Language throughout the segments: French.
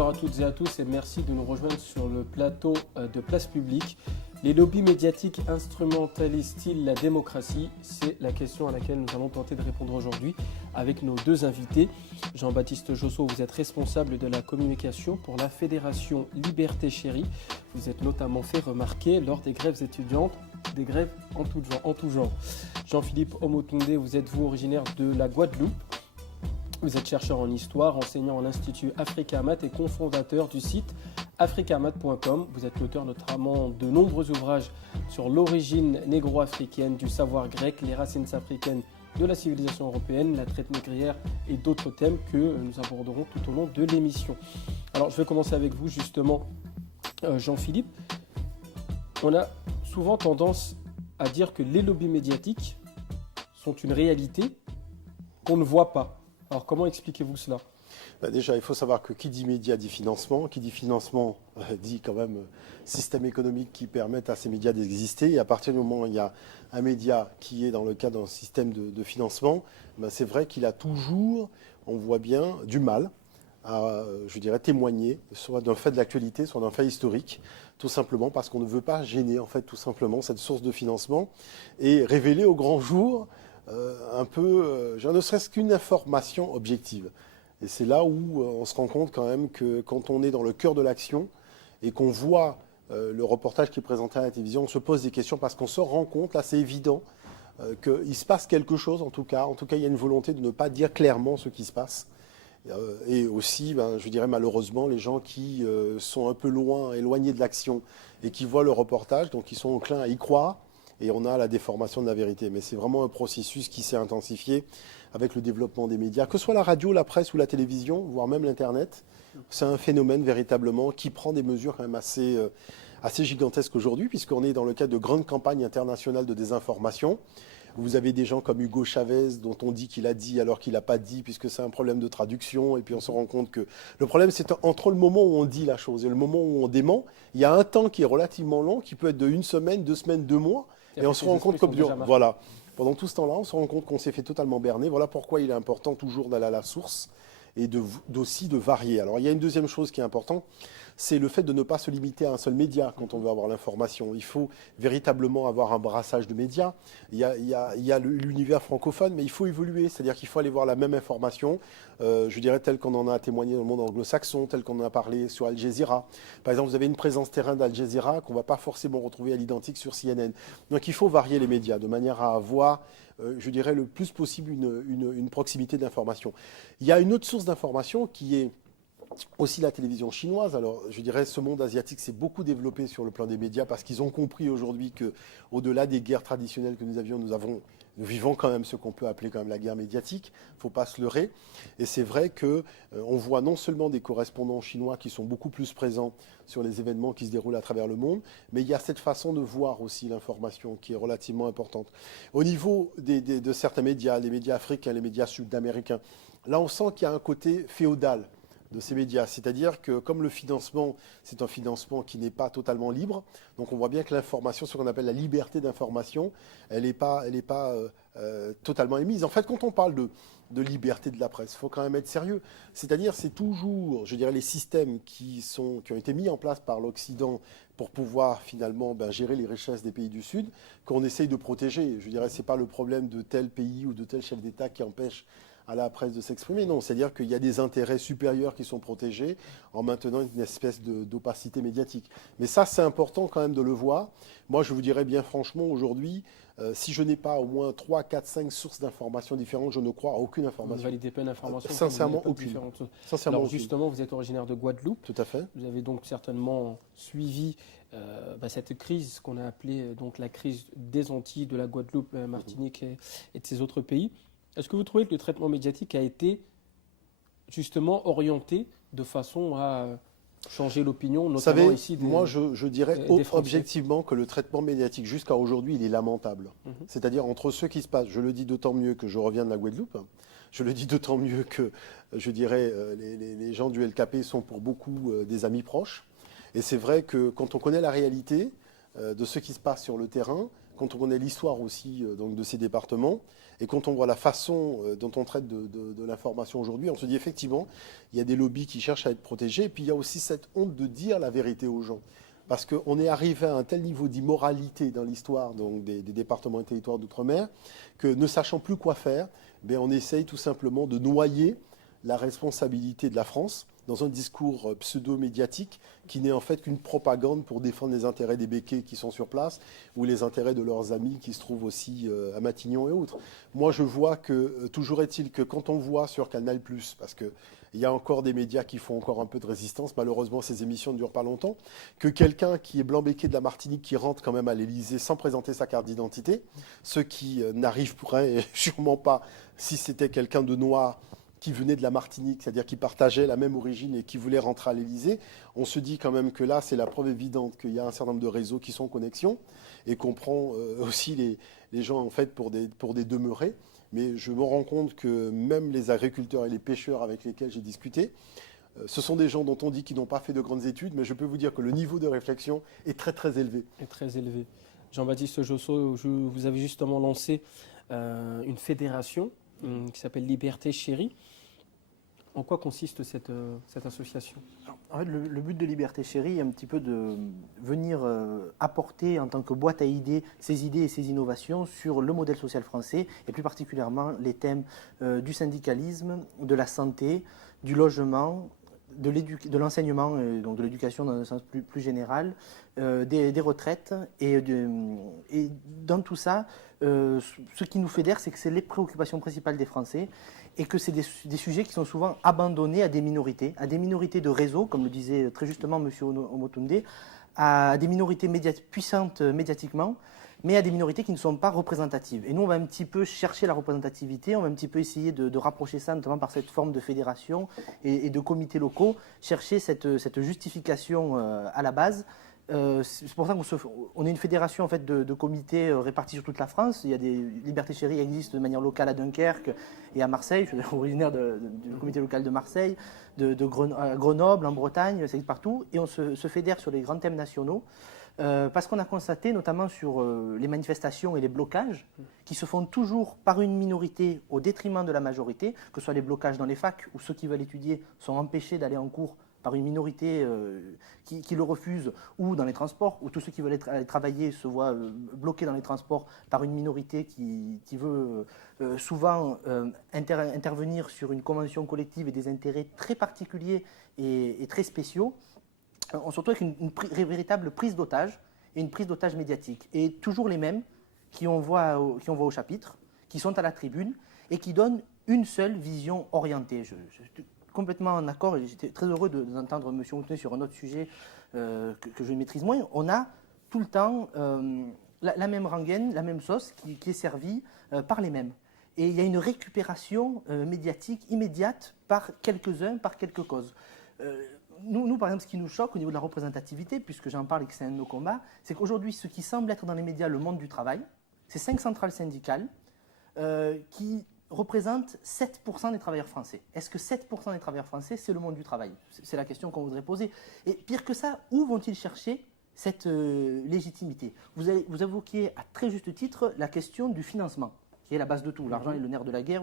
Bonjour à toutes et à tous et merci de nous rejoindre sur le plateau de Place Publique. Les lobbies médiatiques instrumentalisent-ils la démocratie? C'est la question à laquelle nous allons tenter de répondre aujourd'hui avec nos deux invités. Jean-Baptiste Josso, vous êtes responsable de la communication pour la Fédération Liberté Chérie. Vous êtes notamment fait remarquer lors des grèves étudiantes, des grèves en tout genre. Jean-Philippe Omotunde, vous êtes originaire de la Guadeloupe. Vous êtes chercheur en histoire, enseignant à l'Institut Africamat et cofondateur du site africamat.com. Vous êtes l'auteur notamment de nombreux ouvrages sur l'origine négro-africaine, du savoir grec, les racines africaines de la civilisation européenne, la traite négrière et d'autres thèmes que nous aborderons tout au long de l'émission. Alors je vais commencer avec vous justement, Jean-Philippe. On a souvent tendance à dire que les lobbies médiatiques sont une réalité qu'on ne voit pas. Alors comment expliquez-vous cela ? Déjà, il faut savoir que qui dit média dit financement. Qui dit financement dit quand même système économique qui permette à ces médias d'exister. Et à partir du moment où il y a un média qui est dans le cadre d'un système de financement, c'est vrai qu'il a toujours, on voit bien, du mal à, témoigner, soit d'un fait de l'actualité, soit d'un fait historique, tout simplement parce qu'on ne veut pas gêner, en fait, tout simplement, cette source de financement et révéler au grand jour ne serait-ce qu'une information objective. Et c'est là où on se rend compte quand même que quand on est dans le cœur de l'action et qu'on voit le reportage qui est présenté à la télévision, on se pose des questions parce qu'on se rend compte, là c'est évident, qu'il se passe quelque chose en tout cas. En tout cas, il y a une volonté de ne pas dire clairement ce qui se passe. Et aussi, malheureusement, les gens qui sont un peu loin, éloignés de l'action et qui voient le reportage, donc ils sont enclins à y croire. Et on a la déformation de la vérité. Mais c'est vraiment un processus qui s'est intensifié avec le développement des médias, que ce soit la radio, la presse ou la télévision, voire même l'Internet. C'est un phénomène véritablement qui prend des mesures quand même assez gigantesques aujourd'hui, puisqu'on est dans le cadre de grandes campagnes internationales de désinformation. Vous avez des gens comme Hugo Chavez, dont on dit qu'il a dit alors qu'il n'a pas dit, puisque c'est un problème de traduction. Et puis on se rend compte que le problème, c'est entre le moment où on dit la chose et le moment où on dément, il y a un temps qui est relativement long, qui peut être de 1 semaine, 2 semaines, 2 mois. Et on se rend compte pendant tout ce temps-là, on se rend compte qu'on s'est fait totalement berner. Voilà pourquoi il est important toujours d'aller à la source et aussi de varier. Alors il y a une deuxième chose qui est importante, c'est le fait de ne pas se limiter à un seul média quand on veut avoir l'information. Il faut véritablement avoir un brassage de médias. Il y a l'univers francophone, mais il faut évoluer. C'est-à-dire qu'il faut aller voir la même information, telle qu'on en a témoigné dans le monde anglo-saxon, telle qu'on en a parlé sur Al Jazeera. Par exemple, vous avez une présence terrain d'Al Jazeera qu'on ne va pas forcément retrouver à l'identique sur CNN. Donc il faut varier les médias de manière à avoir le plus possible une proximité d'information. Il y a une autre source d'information qui est aussi la télévision chinoise. Alors, ce monde asiatique s'est beaucoup développé sur le plan des médias parce qu'ils ont compris aujourd'hui qu'au-delà des guerres traditionnelles que nous avions, nous vivons quand même ce qu'on peut appeler quand même la guerre médiatique. Il ne faut pas se leurrer. Et c'est vrai qu'on voit non seulement des correspondants chinois qui sont beaucoup plus présents sur les événements qui se déroulent à travers le monde, mais il y a cette façon de voir aussi l'information qui est relativement importante. Au niveau de certains médias, les médias africains, les médias sud-américains, là on sent qu'il y a un côté féodal de ces médias. C'est-à-dire que comme le financement, c'est un financement qui n'est pas totalement libre, donc on voit bien que l'information, ce qu'on appelle la liberté d'information, elle n'est pas totalement émise. En fait, quand on parle de liberté de la presse, il faut quand même être sérieux. C'est-à-dire c'est toujours, les systèmes qui ont été mis en place par l'Occident pour pouvoir finalement gérer les richesses des pays du Sud, qu'on essaye de protéger. Ce n'est pas le problème de tel pays ou de tel chef d'État qui empêche à la presse de s'exprimer. Non, c'est-à-dire qu'il y a des intérêts supérieurs qui sont protégés en maintenant une espèce d'opacité médiatique. Mais ça, c'est important quand même de le voir. Moi, je vous dirais bien franchement, aujourd'hui, si je n'ai pas au moins 3, 4, 5 sources d'informations différentes, je ne crois à aucune information. Vous ne validez pas une information sincèrement, aucune. Alors justement, vous êtes originaire de Guadeloupe. Tout à fait. Vous avez donc certainement suivi cette crise qu'on a appelée donc la crise des Antilles, de la Guadeloupe, Martinique et de ces autres pays. Est-ce que vous trouvez que le traitement médiatique a été justement orienté de façon à changer l'opinion, notamment vous savez, ici moi je dirais objectivement que le traitement médiatique jusqu'à aujourd'hui, il est lamentable. C'est-à-dire entre ce qui se passe, je le dis d'autant mieux que je reviens de la Guadeloupe, je le dis d'autant mieux que, les gens du LKP sont pour beaucoup des amis proches. Et c'est vrai que quand on connaît la réalité de ce qui se passe sur le terrain, quand on connaît l'histoire aussi donc de ces départements, Et quand on voit la façon dont on traite de l'information aujourd'hui, on se dit effectivement, il y a des lobbies qui cherchent à être protégés. Et puis il y a aussi cette honte de dire la vérité aux gens. Parce qu'on est arrivé à un tel niveau d'immoralité dans l'histoire des départements et territoires d'outre-mer que ne sachant plus quoi faire, on essaye tout simplement de noyer la responsabilité de la France dans un discours pseudo-médiatique qui n'est en fait qu'une propagande pour défendre les intérêts des béquets qui sont sur place ou les intérêts de leurs amis qui se trouvent aussi à Matignon et autres. Moi, je vois que, toujours est-il que quand on voit sur Canal+, parce qu'il y a encore des médias qui font encore un peu de résistance, malheureusement ces émissions ne durent pas longtemps, que quelqu'un qui est blanc-béquet de la Martinique qui rentre quand même à l'Élysée sans présenter sa carte d'identité, ce qui n'arriverait sûrement pas si c'était quelqu'un de noir qui venait de la Martinique, c'est-à-dire qui partageait la même origine et qui voulait rentrer à l'Élysée, on se dit quand même que là, c'est la preuve évidente qu'il y a un certain nombre de réseaux qui sont en connexion et qu'on prend aussi les gens en fait pour des demeurés. Mais je me rends compte que même les agriculteurs et les pêcheurs avec lesquels j'ai discuté, ce sont des gens dont on dit qu'ils n'ont pas fait de grandes études, mais je peux vous dire que le niveau de réflexion est très très élevé. Est très élevé. Jean-Baptiste Josso, vous avez justement lancé une fédération qui s'appelle Liberté Chérie. En quoi consiste cette association ? Alors, en fait, le but de Liberté Chérie est un petit peu de venir apporter en tant que boîte à idées ces idées et ces innovations sur le modèle social français et plus particulièrement les thèmes du syndicalisme, de la santé, du logement, de l'enseignement, donc de l'éducation dans un sens plus général, des retraites. Et dans tout ça, ce qui nous fédère, c'est que c'est les préoccupations principales des Français et que c'est des sujets qui sont souvent abandonnés à des minorités de réseau, comme le disait très justement M. Omotunde, à des minorités puissantes médiatiquement, mais à des minorités qui ne sont pas représentatives. Et nous, on va un petit peu chercher la représentativité, on va un petit peu essayer de rapprocher ça, notamment par cette forme de fédération et de comités locaux, chercher cette justification à la base. C'est pour ça qu'on est une fédération en fait, de comités répartis sur toute la France. Il y a des Liberté Chérie existent de manière locale à Dunkerque et à Marseille. Je suis originaire du comité local de Marseille, à Grenoble, en Bretagne, ça existe partout. Et on se fédère sur les grands thèmes nationaux. Parce qu'on a constaté, notamment sur les manifestations et les blocages, qui se font toujours par une minorité au détriment de la majorité, que ce soit les blocages dans les facs, où ceux qui veulent étudier sont empêchés d'aller en cours par une minorité qui le refuse, ou dans les transports, où tous ceux qui veulent aller travailler se voient bloqués dans les transports par une minorité qui veut souvent intervenir sur une convention collective et des intérêts très particuliers et très spéciaux. On se retrouve avec une véritable prise d'otage et une prise d'otage médiatique. Et toujours les mêmes qui on voit au chapitre, qui sont à la tribune et qui donnent une seule vision orientée. Je suis complètement en accord et j'étais très heureux d'entendre M. Moutonnet sur un autre sujet que je maîtrise moins. On a tout le temps la même rengaine, la même sauce qui est servie par les mêmes. Et il y a une récupération médiatique immédiate par quelques-uns, par quelques causes. Nous, par exemple, ce qui nous choque au niveau de la représentativité, puisque j'en parle et que c'est un de nos combats, c'est qu'aujourd'hui, ce qui semble être dans les médias le monde du travail, c'est 5 centrales syndicales qui représentent 7% des travailleurs français. Est-ce que 7% des travailleurs français, c'est le monde du travail ? C'est la question qu'on voudrait poser. Et pire que ça, où vont-ils chercher cette légitimité ? Vous évoquiez à très juste titre la question du financement, qui est la base de tout. L'argent est le nerf de la guerre,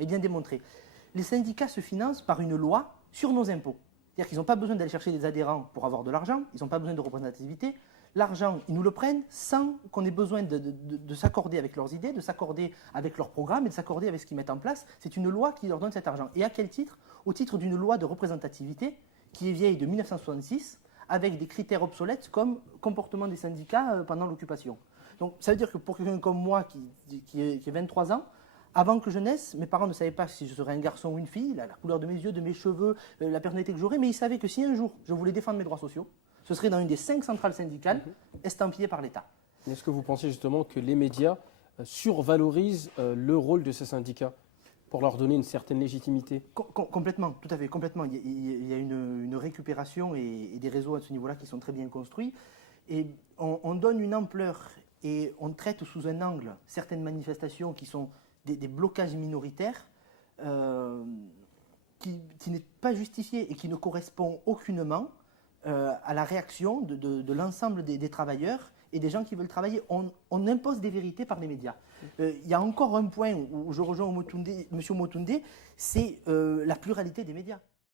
est bien démontré. Les syndicats se financent par une loi sur nos impôts. C'est-à-dire qu'ils n'ont pas besoin d'aller chercher des adhérents pour avoir de l'argent, ils n'ont pas besoin de représentativité. L'argent, ils nous le prennent sans qu'on ait besoin de s'accorder avec leurs idées, de s'accorder avec leurs programmes et de s'accorder avec ce qu'ils mettent en place. C'est une loi qui leur donne cet argent. Et à quel titre ? Au titre d'une loi de représentativité qui est vieille de 1966, avec des critères obsolètes comme comportement des syndicats pendant l'occupation. Donc ça veut dire que pour quelqu'un comme moi qui ai 23 ans, avant que je naisse, mes parents ne savaient pas si je serais un garçon ou une fille, la couleur de mes yeux, de mes cheveux, la personnalité que j'aurais, mais ils savaient que si un jour je voulais défendre mes droits sociaux, ce serait dans une des 5 centrales syndicales estampillées par l'État. Est-ce que vous pensez justement que les médias survalorisent le rôle de ces syndicats pour leur donner une certaine légitimité ? Complètement, tout à fait, complètement. Il y a une récupération et des réseaux à ce niveau-là qui sont très bien construits. Et on donne une ampleur et on traite sous un angle certaines manifestations qui sont des blocages minoritaires qui n'est pas justifié et qui ne correspond aucunement à la réaction de l'ensemble des travailleurs et des gens qui veulent travailler. On impose des vérités par les médias. Il y a encore un point où je rejoins M. Motoundé, c'est la pluralité des médias.